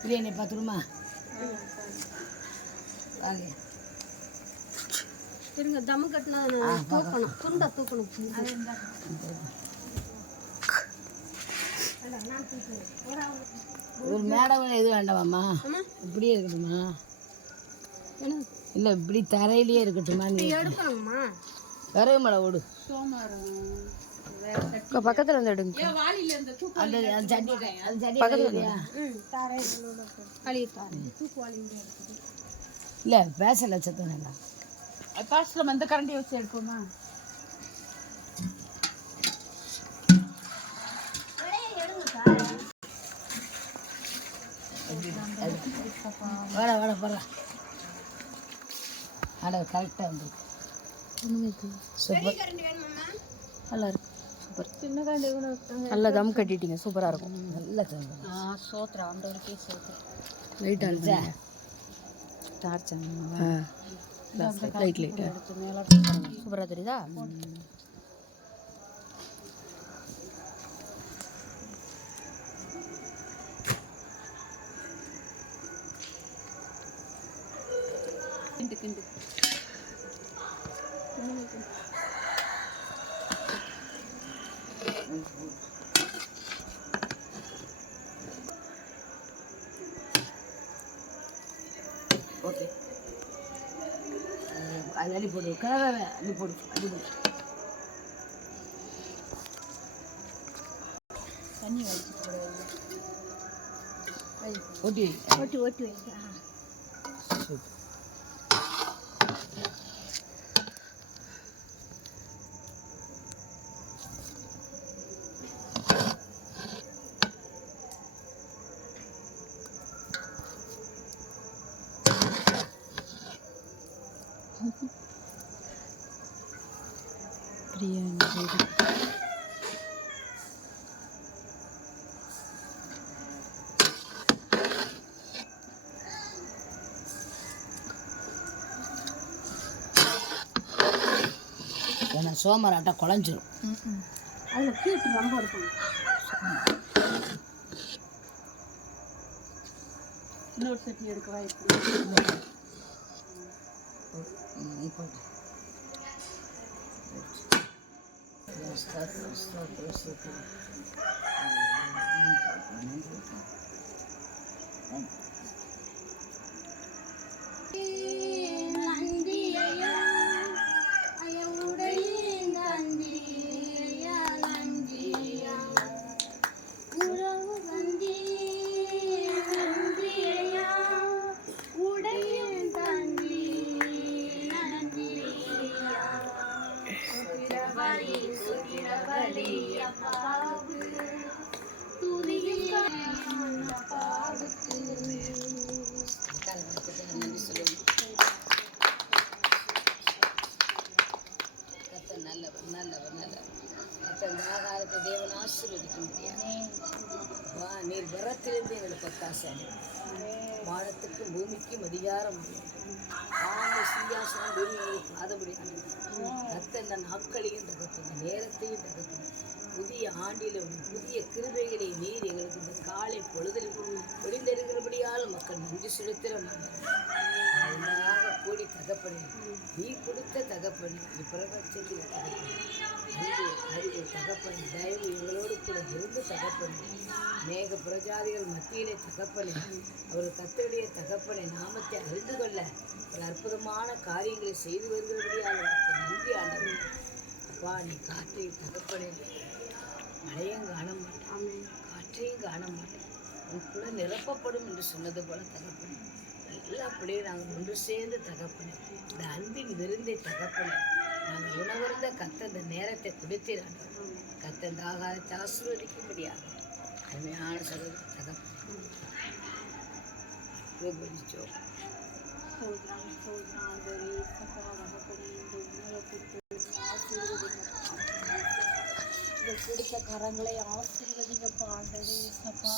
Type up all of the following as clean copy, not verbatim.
பிரியாணி பார்த்துருமா வாங்க இருங்க. தம்மு கட்டினா தூக்கணும், துண்டை தூக்கணும். ஒரு மேடம் எதுவும் வேண்டாமாம்மா, இப்படியே இருக்கட்டுமா? இல்லை இப்படி தரையிலேயே இருக்கட்டுமா? நீ எடுக்கணுமா? விறகு மலை ஓடு பக்கத்தில் வந்து எடுங்க. அந்த சட்டி அது சட்டி பக்கத்தில் இல்லையா? இல்லை பேசல சத்தம் நல்லா பாஸ்டில் வந்து கரண்டி வச்சு எடுப்போமா? வர வர வர அட கரெக்டாக வந்து சூப்பர் நல்லா இருக்கு. சூப்பர். சின்ன கரண்டி கூட நல்லா தம் கட்டிட்டீங்க, சூப்பராக இருக்கும். நல்லா தந்து சோத்திரம் ஆண்டவருக்கே சோத்திரம். லைட் அடிச்சா லைட் சூப்பராக தெரியுதா? ஓகே அது அள்ளி போடு, கலவை அள்ளி போடு, அள்ளி போடு. தண்ணி வச்சு ஓட்டி ஓட்டி ஓட்டி வைக்க. பிரியாணி ஏன்னா சோமராட்டா குழஞ்சிரும். அதில் கீட்டு ரொம்ப இருக்கும். இன்னொரு சட்டி எடுக்க வாய்ப்பு. தேவன் ஆசீர்வதிக்க முடியாது. நீர் வரத்திலிருந்து எங்களுக்கு ஒத்தாசை. வானத்துக்கும் பூமிக்கும் அதிகாரம் சிங்காசனம் பூமி எங்களுக்கு பாதபடியாக கத்த இந்த நாட்களையும் தகப்ப இந்த நேரத்தையும் தகப்ப புதிய ஆண்டில் புதிய கிருபைகளை நீர் எங்களுக்கு இந்த காலை பொழுதில் ஒளிந்திருக்கிறபடியால் மக்கள் நன்றி செலுத்துகிற கூடி தகப்பனே, நீ கொடுத்த தகப்பனே, பிரபஞ்சத்தில் தகப்பனே தகப்பனே, தயவு எங்களோடு கூட இருந்து தகப்பனே, மேக பிரஜாதிகள் மத்தியிலே தகப்பனே, அவர் கர்த்தருடைய தகப்பனே நாமத்தை அறிந்து கொள்ள ஒரு அற்புதமான காரியங்களை செய்து வருகிறபடியால் நன்றி ஆண்டவரே. அப்பா, நீ காற்றையும் தகப்பனே மழையும் காண மாட்டேன், காற்றையும் காண மாட்டேன், உன் கூட நிரப்பப்படும் என்று சொன்னது போல தகப்பனே, எல்லா பிள்ளையும் நாங்கள் ஒன்று சேர்ந்து தகப்பனே, இந்த அன்பின் விருந்தை தகப்பனே, நாங்கள் உணவருந்த கத்த இந்த நேரத்தை கொடுத்திறாங்க. கத்த இந்த ஆகாரத்தை ஆசீர்வதிக்கும்படியாக அருமையான தகப்பனே கொடுத்த கரங்களை ஆசீர்வதிங்கப்பா ஆண்டவரே. சப்பா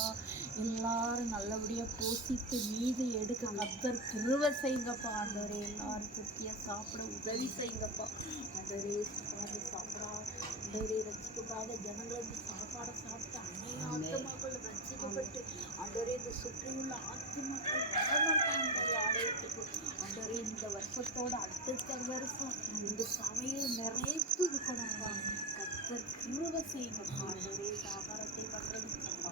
எல்லாரும் நல்லபடியாக போசித்து மீது எடுக்க கர்த்தர் கிருபை செய்யுங்கப்பா ஆண்டவரே. எல்லாரும் திருப்தியாக சாப்பிட உதவி செய்யுங்கப்பா ஆண்டவரே. சாப்பாடு சாப்பிடா ஆண்டவரே, ரசிக்கப்பாக ஜனங்களுக்கு சாப்பாடை சாப்பிட்டா ஆசீர்வதிக்கப்பட்டு ஆண்டவரே இந்த சுற்றியுள்ள ஆத்துமாக்கள் வரணும் ஆண்டவரே ஆலயத்துக்கு. ஆண்டவரே இந்த வருஷத்தோட அடுத்த வருஷம் இந்த சபையில் நிறைப்பு இருக்கணும்ப்பா. கர்த்தர் கிருபை செய்யுங்கப்பா ஆண்டவரே. இந்த ஆகாரத்தை பண்றதுக்குப்பா